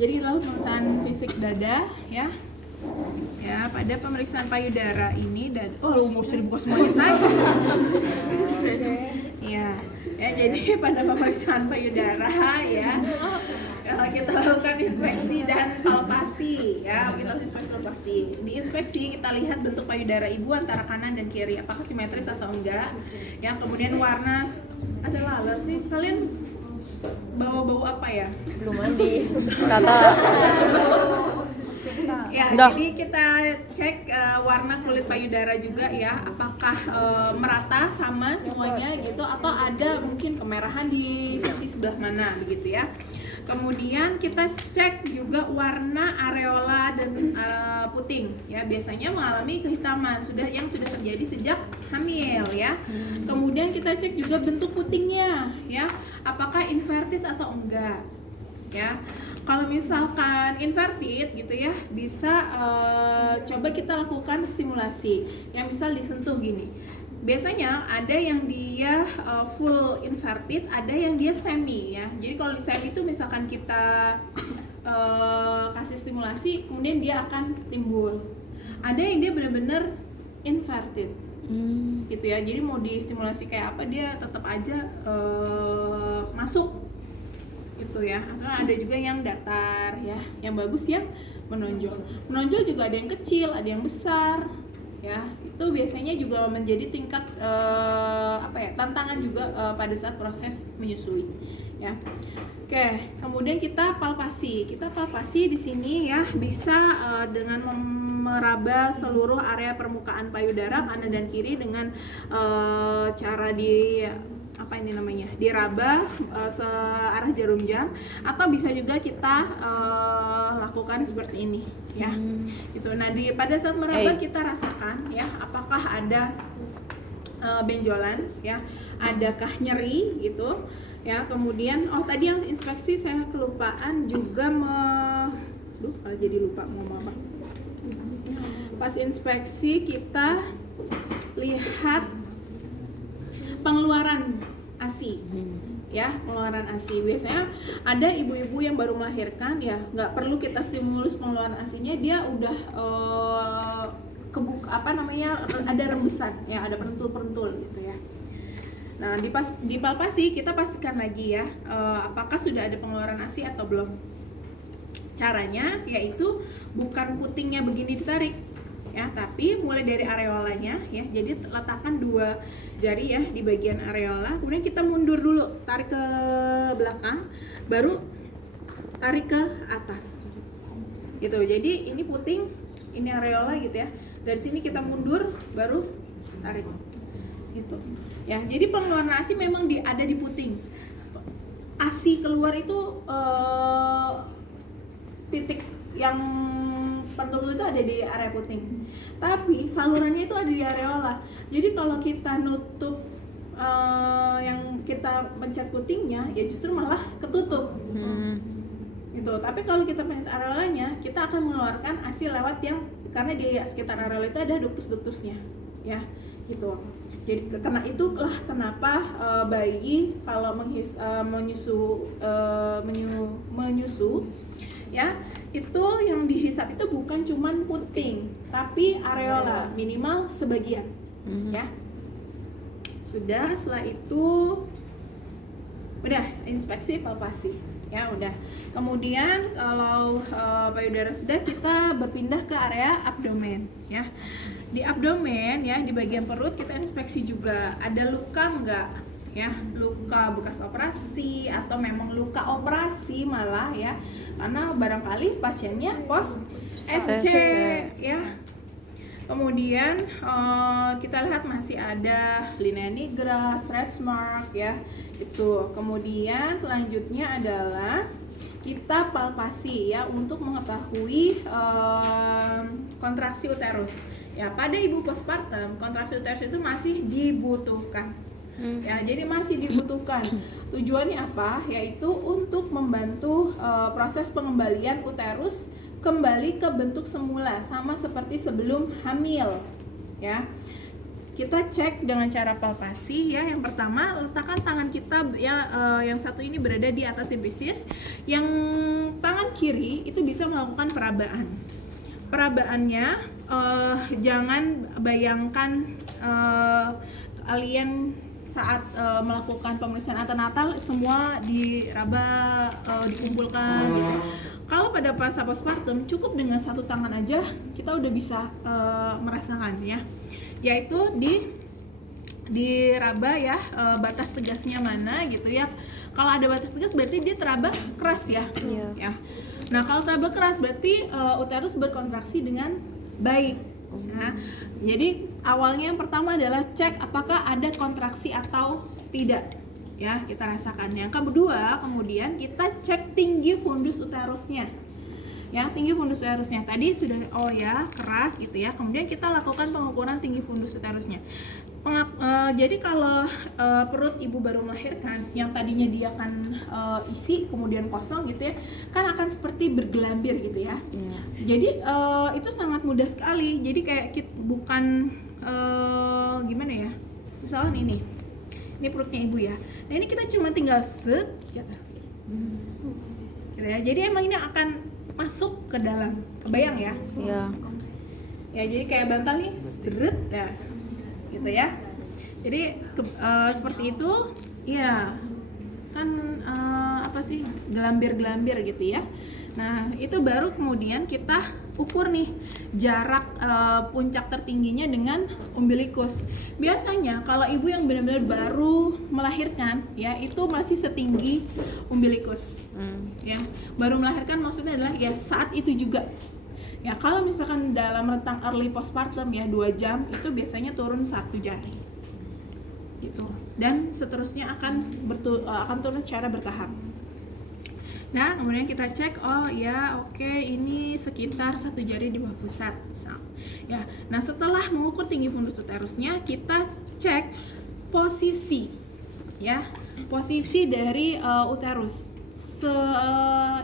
Jadi kita lakukan pemeriksaan fisik dada ya. Ya, pada pemeriksaan payudara ini mesti dibuka semuanya saya. Ya, jadi pada pemeriksaan payudara ya, kita lakukan inspeksi dan palpasi ya, kita lakukan inspeksi palpasi. Di inspeksi kita lihat bentuk payudara ibu antara kanan dan kiri, apakah simetris atau enggak. Ya, kemudian warna, ada laler sih, kalian bau apa ya? Belum mandi. Kata Ya, Udah. jadi kita cek warna kulit payudara juga ya, apakah merata sama semuanya gitu atau ada mungkin kemerahan di sisi sebelah mana begitu ya. Kemudian kita cek juga warna areola dan puting ya, biasanya mengalami kehitaman yang sudah terjadi sejak hamil ya. Kemudian kita cek juga bentuk putingnya ya, apakah inverted atau enggak ya. Kalau misalkan inverted gitu ya, bisa coba kita lakukan stimulasi yang misal disentuh gini. Biasanya ada yang dia full inverted, ada yang dia semi ya. Jadi kalau di semi itu misalkan kita kasih stimulasi, kemudian dia akan timbul. Ada yang dia benar-benar inverted gitu ya. Jadi mau distimulasi kayak apa dia tetap aja masuk itu ya. Atau ada juga yang datar ya, yang bagus yang menonjol juga ada yang kecil, ada yang besar ya. Itu biasanya juga menjadi tingkat tantangan juga pada saat proses menyusui ya. Oke, kemudian kita palpasi di sini ya, bisa dengan meraba seluruh area permukaan payudara kanan dan kiri dengan cara diraba searah jarum jam, atau bisa juga kita lakukan seperti ini ya. Gitu. Nah, pada saat meraba kita rasakan ya, apakah ada benjolan ya, adakah nyeri gitu ya. Kemudian tadi yang inspeksi saya kelupaan juga jadi lupa ngomong apa. Pas inspeksi kita lihat pengeluaran ASI ya, pengeluaran ASI. Biasanya ada ibu-ibu yang baru melahirkan ya, nggak perlu kita stimulus pengeluaran ASI-nya, dia udah ada rembesan ya, ada perentul-perentul gitu ya. Nah, di palpasi kita pastikan lagi ya, apakah sudah ada pengeluaran ASI atau belum. Caranya yaitu bukan putingnya begini ditarik ya, tapi mulai dari areolanya ya. Jadi letakkan 2 jari ya di bagian areola, kemudian kita mundur dulu, tarik ke belakang, baru tarik ke atas gitu. Jadi ini puting, ini areola gitu ya. Dari sini kita mundur, baru tarik gitu ya. Jadi pengeluaran ASI memang ada di puting. ASI keluar itu titik yang pentul itu ada di area puting, tapi salurannya itu ada di areola. Jadi kalau kita nutup yang kita pencet putingnya ya, justru malah ketutup gitu. Tapi kalau kita pencet areolanya, kita akan mengeluarkan ASI lewat yang, karena di sekitar areola itu ada ductus-ductusnya ya gitu. Jadi karena itulah kenapa bayi kalau menyusu ya, itu yang dihisap itu bukan cuman puting, tapi areola minimal sebagian ya. Sudah, setelah itu udah inspeksi palpasi ya, udah. Kemudian kalau payudara sudah, kita berpindah ke area abdomen ya. Di abdomen ya, di bagian perut kita inspeksi juga, ada luka enggak ya, luka bekas operasi atau memang luka operasi malah ya, karena barangkali pasiennya post SC ya. Kemudian kita lihat masih ada linea nigra, stretch mark ya itu. Kemudian selanjutnya adalah kita palpasi ya, untuk mengetahui kontraksi uterus ya. Pada ibu postpartum, kontraksi uterus itu masih dibutuhkan ya, jadi masih dibutuhkan. Tujuannya apa? Yaitu untuk membantu proses pengembalian uterus kembali ke bentuk semula, sama seperti sebelum hamil ya. Kita cek dengan cara palpasi ya. Yang pertama, letakkan tangan kita ya, yang satu ini berada di atas episis, yang tangan tangan kiri itu bisa melakukan perabaan. Perabaannya jangan bayangkan kalian saat melakukan pemeriksaan antenatal semua diraba, dikumpulkan gitu. Kalau pada fase postpartum cukup dengan satu tangan aja kita udah bisa merasakan ya, yaitu diraba ya, batas tegasnya mana gitu ya. Kalau ada batas tegas berarti dia teraba keras ya. Ya. Nah kalau teraba keras berarti uterus berkontraksi dengan baik. Nah, jadi awalnya yang pertama adalah cek apakah ada kontraksi atau tidak. Ya, kita rasakan. Yang kedua, kemudian kita cek tinggi fundus uterusnya. Ya, tinggi fundus uterusnya. Tadi sudah keras gitu ya. Kemudian kita lakukan pengukuran tinggi fundus uterusnya. Jadi kalau perut ibu baru melahirkan, yang tadinya dia akan isi kemudian kosong gitu ya, kan akan seperti bergelambir gitu ya. Jadi itu sangat mudah sekali. Jadi kayak bukan gimana ya? Misalnya ini perutnya ibu ya. Nah ini kita cuma tinggal set gitu. Gitu ya. Jadi emang ini akan masuk ke dalam, kebayang ya? Iya. Ya jadi kayak bantal nih, seret ya. Gitu ya. Jadi seperti itu ya kan gelambir-gelambir gitu ya. Nah itu baru kemudian kita ukur nih jarak puncak tertingginya dengan umbilikus. Biasanya kalau ibu yang benar-benar baru melahirkan ya itu masih setinggi umbilikus. Ya baru melahirkan maksudnya adalah ya saat itu juga. Ya kalau misalkan dalam rentang early postpartum ya 2 jam itu biasanya turun 1 jari gitu, dan seterusnya akan turun secara bertahap. Nah kemudian kita cek ini sekitar 1 jari di bawah pusat ya. Nah setelah mengukur tinggi fundus uterusnya kita cek posisi ya, posisi dari uterus.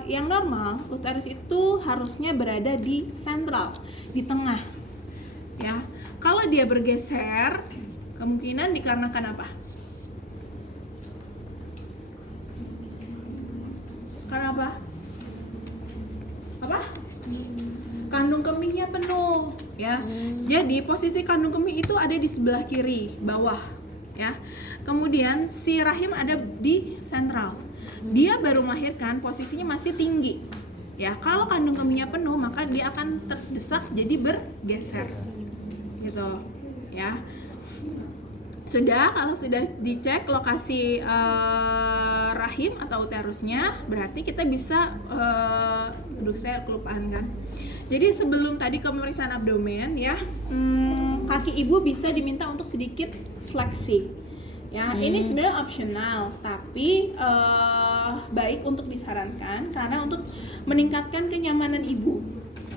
Yang normal uterus itu harusnya berada di sentral, di tengah ya. Kalau dia bergeser kemungkinan dikarenakan apa? Karena apa? Kandung kemihnya penuh ya. Jadi posisi kandung kemih itu ada di sebelah kiri bawah ya. Kemudian si rahim ada di sentral. Dia baru melahirkan posisinya masih tinggi ya. Kalau kandung kemihnya penuh maka dia akan terdesak jadi bergeser gitu ya. Kalau sudah dicek lokasi rahim atau uterusnya berarti kita bisa saya kelupaan kan. Jadi sebelum tadi ke pemeriksaan abdomen ya, kaki ibu bisa diminta untuk sedikit fleksi. Ya, ini sebenarnya opsional, tapi baik untuk disarankan karena untuk meningkatkan kenyamanan ibu.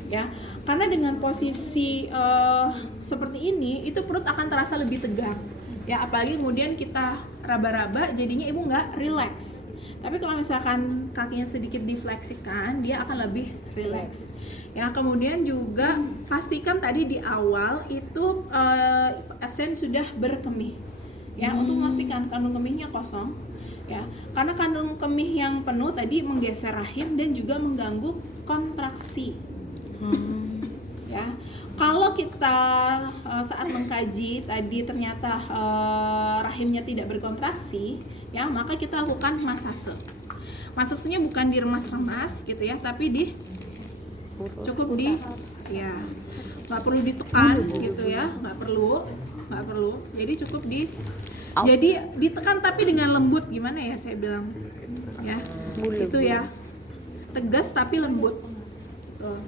Ya, karena dengan posisi seperti ini, itu perut akan terasa lebih tegar. Ya, apalagi kemudian kita raba-raba, jadinya ibu nggak relax. Tapi kalau misalkan kakinya sedikit difleksikan, dia akan lebih relax. Ya, kemudian juga pastikan tadi di awal itu pasien sudah berkemih. Ya, untuk memastikan kandung kemihnya kosong ya, karena kandung kemih yang penuh tadi menggeser rahim dan juga mengganggu kontraksi. Ya, kalau kita saat mengkaji tadi ternyata rahimnya tidak berkontraksi ya, maka kita lakukan masase. Masasenya bukan diremas-remas gitu ya, tapi cukup ya nggak perlu ditekan gitu ya, nggak perlu. Jadi cukup jadi ditekan tapi dengan lembut, gimana ya saya bilang ya, itu ya tegas tapi lembut tuh.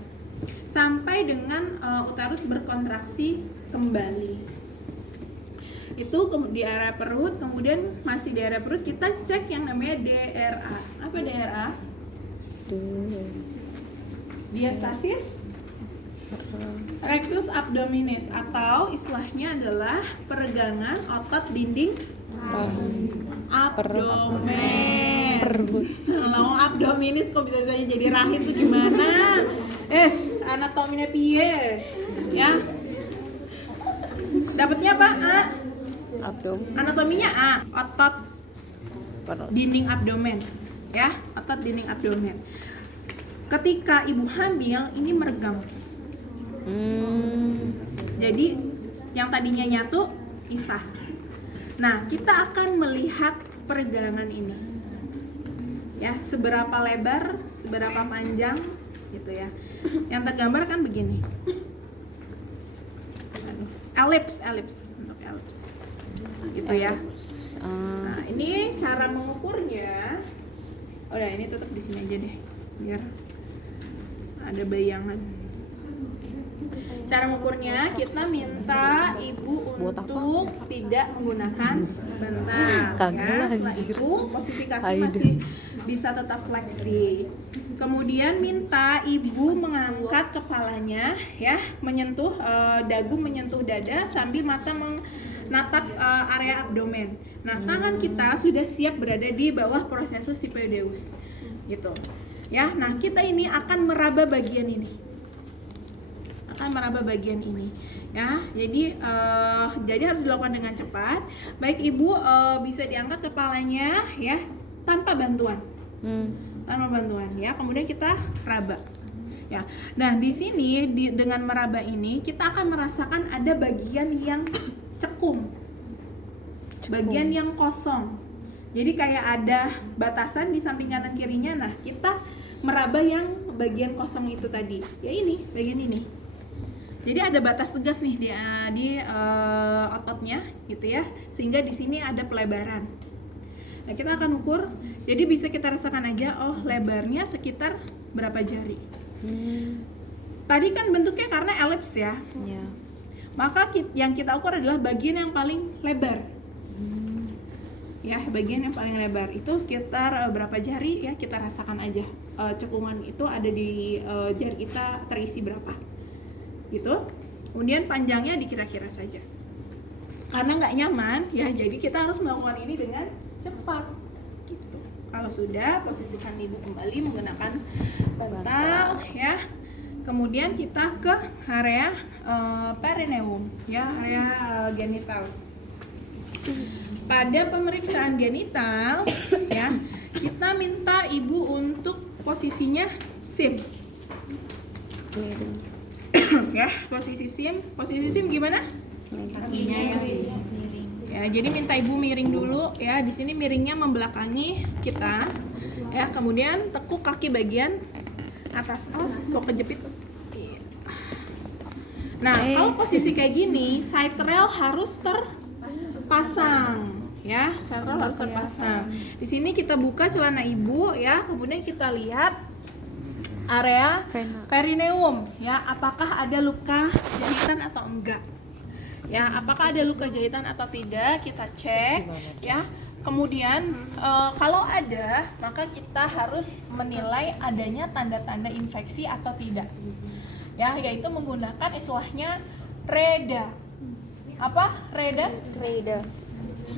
Sampai dengan uterus berkontraksi kembali. Itu di area perut, kemudian masih di area perut kita cek yang namanya DRA. Apa DRA? Diastasis rectus abdominis, atau istilahnya adalah peregangan otot dinding abdomen. Kalau abdominis kok bisa jadi rahim tuh gimana? Anatominya piye? Ya. Dapatnya apa? A. Anatominya A, otot dinding abdomen. Ya, otot dinding abdomen. ketika ibu hamil ini meregang. Jadi yang tadinya nyatu pisah. Nah, kita akan melihat peregangan ini. Ya, seberapa lebar, seberapa panjang gitu ya. Yang tergambar kan begini. Elips untuk elips. Gitu ya. Nah, ini cara mengukurnya. Udah, ini tetap di sini aja deh, biar ada bayangan. Cara mengukurnya, kita minta ibu untuk tidak menggunakan bantal. Ya, setelah itu posisi kaki masih bisa tetap fleksi. Kemudian minta ibu mengangkat kepalanya, ya, menyentuh dagu, menyentuh dada sambil mata menatap area abdomen. Nah, tangan kita sudah siap berada di bawah prosesus sipioideus, gitu. Ya, nah kita ini akan meraba bagian ini. Ya, jadi harus dilakukan dengan cepat. Baik ibu bisa diangkat kepalanya, ya, tanpa bantuan. Ya, kemudian kita raba. Ya, nah di sini dengan meraba ini kita akan merasakan ada bagian yang cekung, bagian yang kosong. Jadi kayak ada batasan di samping kanan kirinya. Nah, kita meraba yang bagian kosong itu tadi. Ya ini, bagian ini. Jadi ada batas tegas nih di ototnya, gitu ya, sehingga di sini ada pelebaran. Nah, kita akan ukur. Jadi bisa kita rasakan aja, oh lebarnya sekitar berapa jari. Tadi kan bentuknya karena elips ya. Maka yang kita ukur adalah bagian yang paling lebar. Ya, bagian yang paling lebar itu sekitar berapa jari ya, kita rasakan aja. Cekungan itu ada di jari kita terisi berapa. Gitu. Kemudian panjangnya dikira-kira saja. Karena nggak nyaman ya, jadi kita harus melakukan ini dengan cepat. Gitu. Kalau sudah, posisikan ibu kembali menggunakan bantal ya. Kemudian kita ke area perineum ya, area genital. Pada pemeriksaan genital ya, kita minta ibu untuk posisinya SIM. Ya, posisi SIM gimana? Kakinya yang miring. Ya, jadi minta ibu miring dulu ya. Di sini miringnya membelakangi kita. Ya, kemudian tekuk kaki bagian atas. Kok kejepit. Nah, kalau posisi kayak gini, side rail harus terpasang. Ya, side rail harus terpasang. Di sini kita buka celana ibu ya, kemudian kita lihat area perineum ya, apakah ada luka jahitan atau enggak ya, apakah ada luka jahitan atau tidak, kita cek ya. Kemudian kalau ada, maka kita harus menilai adanya tanda-tanda infeksi atau tidak ya, yaitu menggunakan istilahnya REDA. Apa REDA?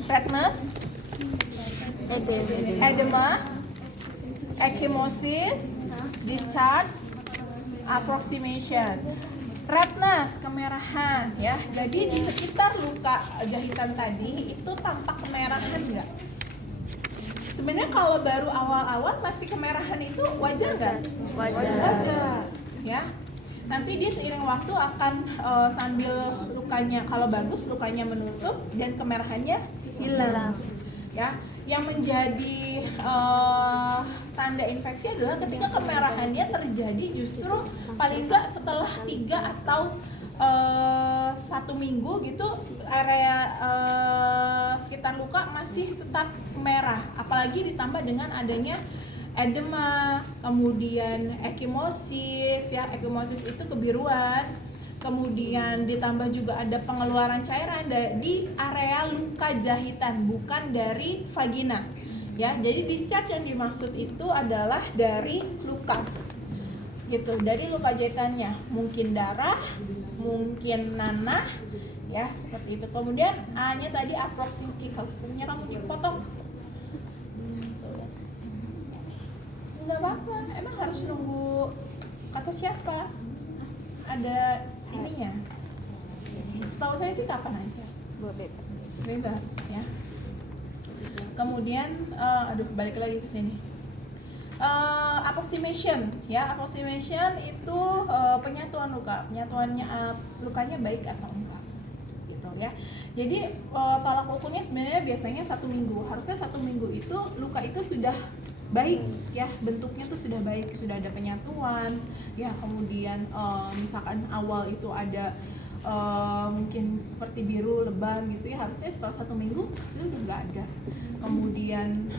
Redness, edema, ecchymosis, discharge, approximation. Redness, kemerahan ya. Jadi di sekitar luka jahitan tadi itu tampak kemerahan enggak? Sebenarnya kalau baru awal-awal masih kemerahan itu wajar nggak? Wajar. Ya. Nanti dia seiring waktu akan sambil lukanya, kalau bagus lukanya menutup dan kemerahannya hilang. Ya. Yang menjadi tanda infeksi adalah ketika kemerahannya terjadi justru paling enggak setelah 3 atau 1 minggu gitu, area sekitar luka masih tetap merah, apalagi ditambah dengan adanya edema, kemudian ecchymosis ya, ecchymosis itu kebiruan, kemudian ditambah juga ada pengeluaran cairan di area luka jahitan, bukan dari vagina ya. Jadi discharge yang dimaksud itu adalah dari luka gitu, dari luka jahitannya, mungkin darah, mungkin nanah ya, seperti itu. Kemudian A nya tadi approximate, kalau punya kamu dipotong nggak apa-apa, emang harus nunggu kata siapa, ada ininya. Setahu saya sih kapan aja bebas ya. Kemudian balik lagi ke sini. approximation ya. Approximation itu penyatuan luka, penyatuannya lukanya baik atau enggak gitu ya. Jadi tolak ukurnya sebenarnya biasanya 1 minggu. Harusnya 1 minggu itu luka itu sudah baik ya, bentuknya tuh sudah baik, sudah ada penyatuan ya. Kemudian misalkan awal itu ada mungkin seperti biru lebam gitu ya, harusnya setelah 1 minggu itu udah nggak ada. Kemudian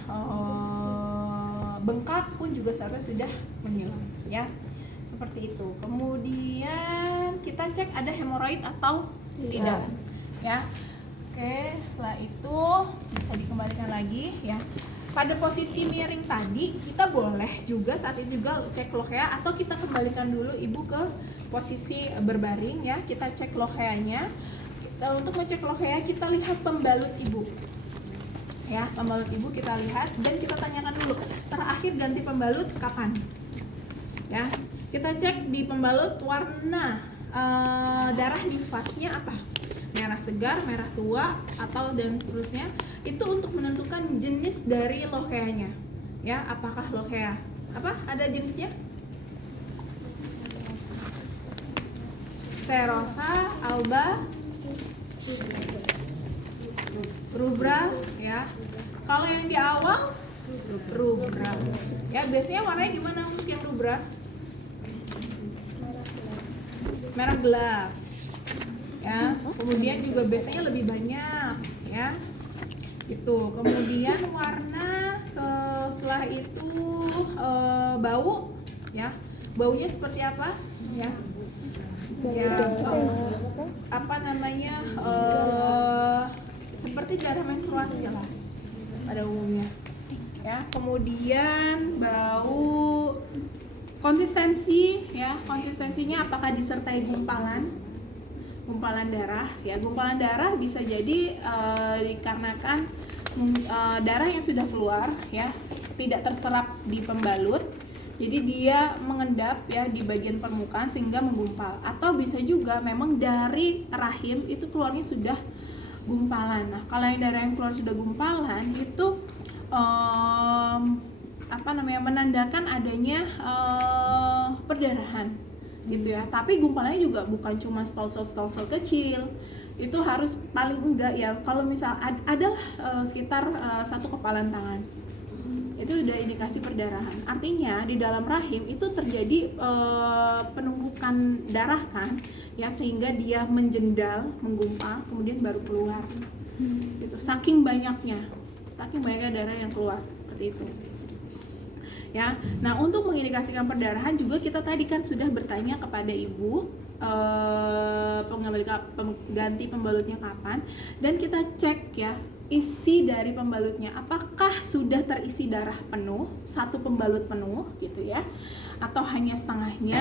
bengkak pun juga seharusnya sudah menghilang ya, seperti itu. Kemudian kita cek ada hemoroid atau tidak ya. Oke, setelah itu bisa dikembalikan lagi ya. Pada posisi miring tadi kita boleh juga saat itu juga cek lohea, atau kita kembalikan dulu ibu ke posisi berbaring ya. Kita cek loheanya. Untuk ngecek lohea kita lihat pembalut ibu ya, pembalut ibu kita lihat dan kita tanyakan dulu terakhir ganti pembalut kapan ya. Kita cek di pembalut warna darah nifasnya apa, merah segar, merah tua, atau dan seterusnya. Itu untuk menentukan jenis dari loheanya ya. Apakah lohea apa ada jenisnya? Serosa, alba, rubra ya. Kalau yang di awal rubra ya. Biasanya warnanya gimana untuk yang rubra? Merah gelap ya. Kemudian juga biasanya lebih banyak ya itu. Kemudian warna setelah itu bau ya. Baunya seperti apa ya? Ya apa namanya, seperti darah menstruasi lah pada umumnya ya. Kemudian bau, konsistensi ya. Konsistensinya apakah disertai gumpalan darah ya. Gumpalan darah bisa jadi dikarenakan darah yang sudah keluar ya, tidak terserap di pembalut, jadi dia mengendap ya di bagian permukaan sehingga menggumpal. Atau bisa juga memang dari rahim itu keluarnya sudah gumpalan. Nah, kalau yang darah yang keluar sudah gumpalan itu menandakan adanya perdarahan gitu ya. Tapi gumpalannya juga bukan cuma stol-stol kecil. Itu harus paling enggak ya, kalau misal adalah sekitar 1 kepalan tangan. Itu udah indikasi perdarahan. Artinya di dalam rahim itu terjadi penumpukan darah kan ya, sehingga dia menjendal, menggumpal, kemudian baru keluar gitu. Saking banyaknya darah yang keluar seperti itu ya. Nah, untuk mengindikasikan perdarahan juga kita tadi kan sudah bertanya kepada ibu ganti pembalutnya kapan, dan kita cek ya isi dari pembalutnya, apakah sudah terisi darah penuh, 1 pembalut penuh gitu ya, atau hanya setengahnya,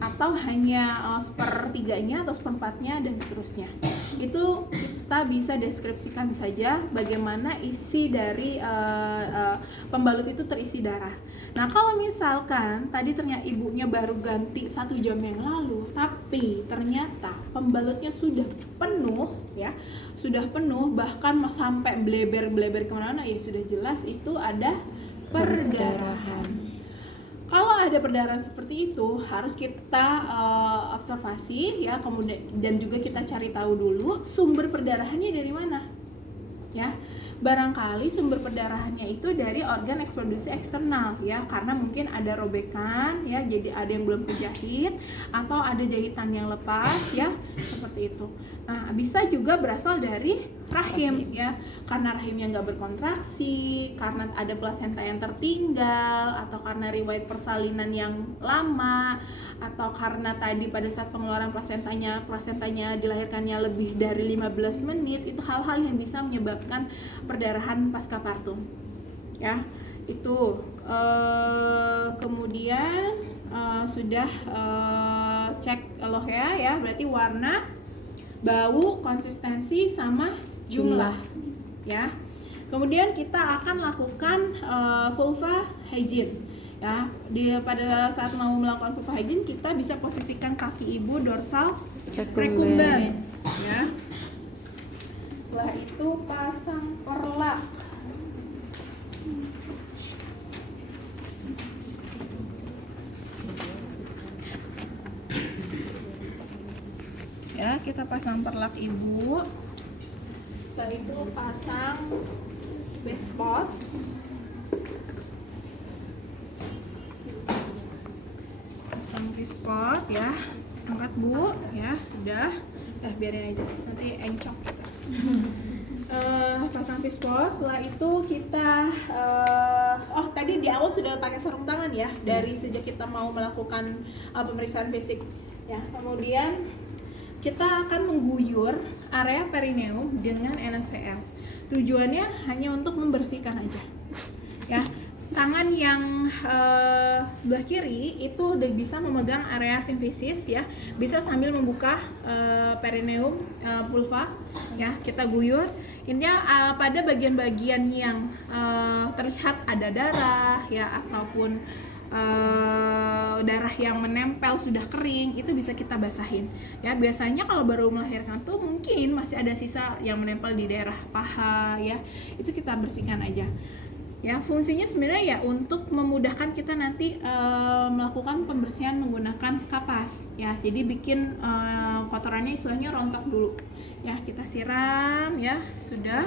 atau hanya 1/3-nya atau 1/4-nya dan seterusnya. Itu kita bisa deskripsikan saja bagaimana isi dari pembalut itu terisi darah. Nah, kalau misalkan tadi ternyata ibunya baru ganti 1 jam yang lalu, tapi ternyata pembalutnya sudah penuh ya, sudah penuh bahkan sampai bleber kemana-mana, ya sudah jelas itu ada perdarahan. Kalau ada perdarahan seperti itu harus kita observasi ya, kemudian dan juga kita cari tahu dulu sumber perdarahannya dari mana ya. Barangkali sumber perdarahannya itu dari organ eksproduksi eksternal ya, karena mungkin ada robekan ya, jadi ada yang belum kejahit atau ada jahitan yang lepas ya, seperti itu. Nah, bisa juga berasal dari rahim ya, karena rahimnya nggak berkontraksi, karena ada plasenta yang tertinggal, atau karena riwayat persalinan yang lama, atau karena tadi pada saat pengeluaran plasentanya dilahirkannya lebih dari 15 menit. Itu hal-hal yang bisa menyebabkan perdarahan pasca partum ya. Itu kemudian sudah cek lohea ya, berarti warna, bau, konsistensi, sama jumlah ya. Kemudian kita akan lakukan vulva hygiene ya. Pada saat mau melakukan vulva hygiene kita bisa posisikan kaki ibu dorsal recumbent ya. Setelah itu pasang perlak. kita pasang perlak ibu. Setelah itu pasang base spot. Pasang base spot ya. Angkat bu, ya sudah. Biarin aja, nanti encok kita. Pasang base spot. Setelah itu kita tadi di awal sudah pakai sarung tangan ya, dari sejak kita mau melakukan pemeriksaan basic ya. Kemudian kita akan mengguyur area perineum dengan NaCl. Tujuannya hanya untuk membersihkan aja ya. Tangan yang sebelah kiri itu udah bisa memegang area simfisis ya, bisa sambil membuka perineum vulva ya. Kita guyur intinya pada bagian-bagian yang terlihat ada darah ya, ataupun darah yang menempel sudah kering, itu bisa kita basahin ya. Biasanya kalau baru melahirkan tuh mungkin masih ada sisa yang menempel di daerah paha ya, itu kita bersihkan aja ya. Fungsinya sebenarnya ya untuk memudahkan kita nanti melakukan pembersihan menggunakan kapas ya. Jadi bikin kotorannya istilahnya rontok dulu ya. Kita siram ya, sudah.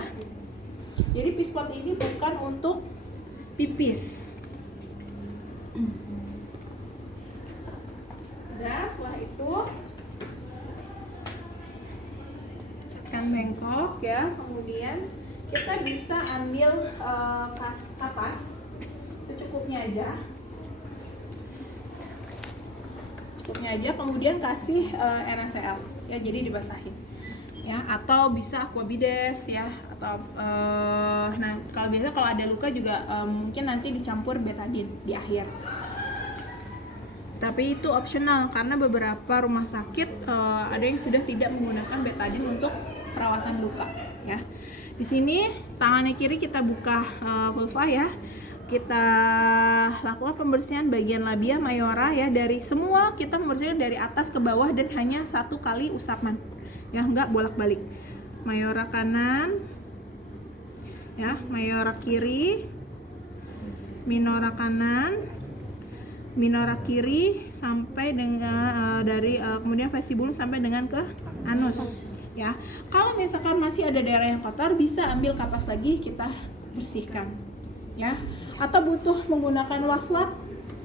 Jadi pispot ini bukan untuk pipis. Sudah, setelah itu catkan bengkok ya. Kemudian kita bisa ambil kapas secukupnya aja. Kemudian kasih NaCl ya, jadi dibasahin ya, atau bisa aquabides ya, atau nah kalau ada luka juga mungkin nanti dicampur betadine di akhir. Tapi itu opsional karena beberapa rumah sakit ada yang sudah tidak menggunakan betadine untuk perawatan luka ya. Di sini tangannya kiri kita buka vulva ya. Kita lakukan pembersihan bagian labia mayora ya, dari semua kita membersihkan dari atas ke bawah dan hanya 1 kali usapan ya, enggak bolak-balik. Mayora kanan ya, mayora kiri, minora kanan, minora kiri sampai dengan kemudian vestibulum sampai dengan ke anus ya. Kalau misalkan masih ada daerah yang kotor, bisa ambil kapas lagi kita bersihkan ya, atau butuh menggunakan waslap,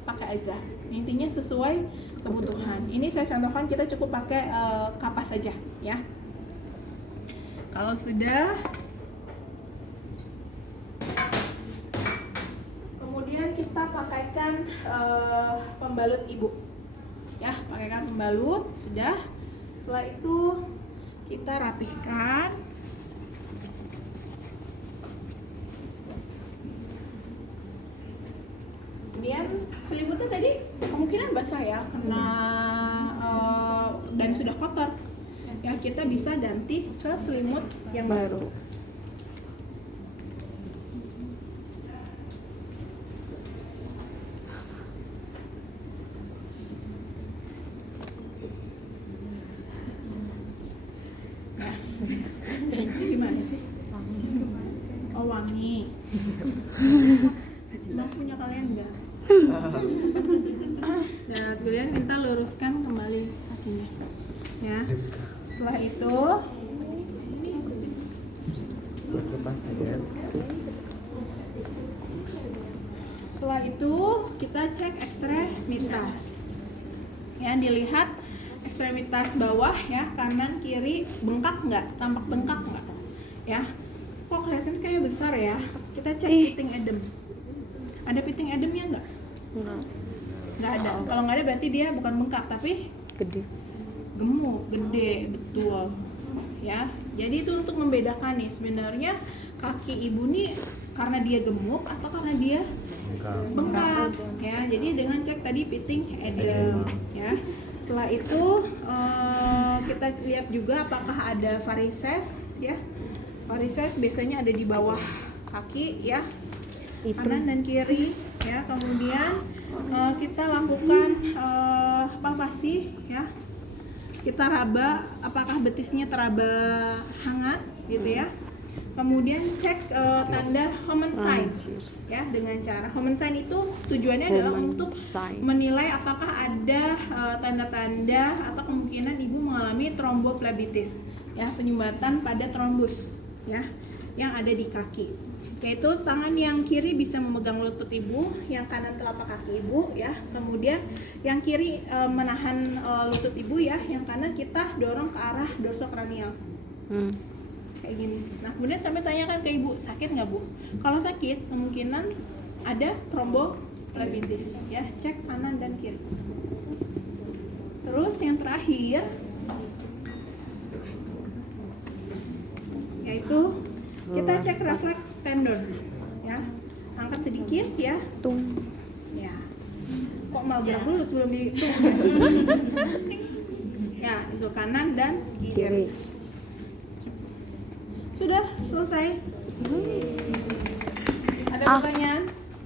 pakai aja, intinya sesuai kebutuhan. Ini saya contohkan, kita cukup pakai kapas saja ya. Kalau sudah, kemudian kita pakaikan pembalut ibu ya, pakaikan pembalut. Sudah, setelah itu kita rapihkan. Kemudian selimutnya tadi kemungkinan basah ya, karena dan sudah kotor ya, kita bisa ganti ke selimut yang baru. Gimana sih? Oh, wangi. Emang punya kalian enggak? Dan kemudian kita luruskan kembali kakinya ya. Setelah itu kita cek ekstremitas ya, dilihat ekstremitas bawah ya, kanan kiri bengkak nggak, tampak bengkak nggak ya. Kok kelihatan kayak besar ya, kita cek pitting edem. Ada pitting edemnya nggak? Nggak ada. Kalau nggak ada berarti dia bukan bengkak tapi Gede. gemuk, gede, betul ya. Jadi itu untuk membedakan nih sebenarnya kaki ibu nih karena dia gemuk atau karena dia bengkak ya. Jadi dengan cek tadi pitting edem ya. Setelah itu kita lihat juga apakah ada varises ya. Varises biasanya ada di bawah kaki ya, kanan dan kiri ya. Kemudian kita lakukan palpasi ya. Kita raba apakah betisnya teraba hangat gitu ya. Kemudian cek tanda Homensign ya, dengan cara Homensign itu tujuannya adalah untuk menilai apakah ada tanda-tanda atau kemungkinan ibu mengalami tromboflebitis ya, penyumbatan pada trombus ya yang ada di kaki. Yaitu tangan yang kiri bisa memegang lutut ibu, yang kanan telapak kaki ibu ya. Kemudian yang kiri menahan lutut ibu ya, yang kanan kita dorong ke arah dorsokranial. Kayak gini. Nah, kemudian sampai tanyakan ke ibu, sakit nggak bu? Kalau sakit, kemungkinan ada tromboflebitis ya. Cek kanan dan kiri. Terus yang terakhir yaitu kita cek refleks tendon ya. Angkat sedikit ya. Ya. Kok malah gerak dulu sebelum dihitung ya. Itu kanan dan kiri. Sudah selesai. Ada pertanyaan?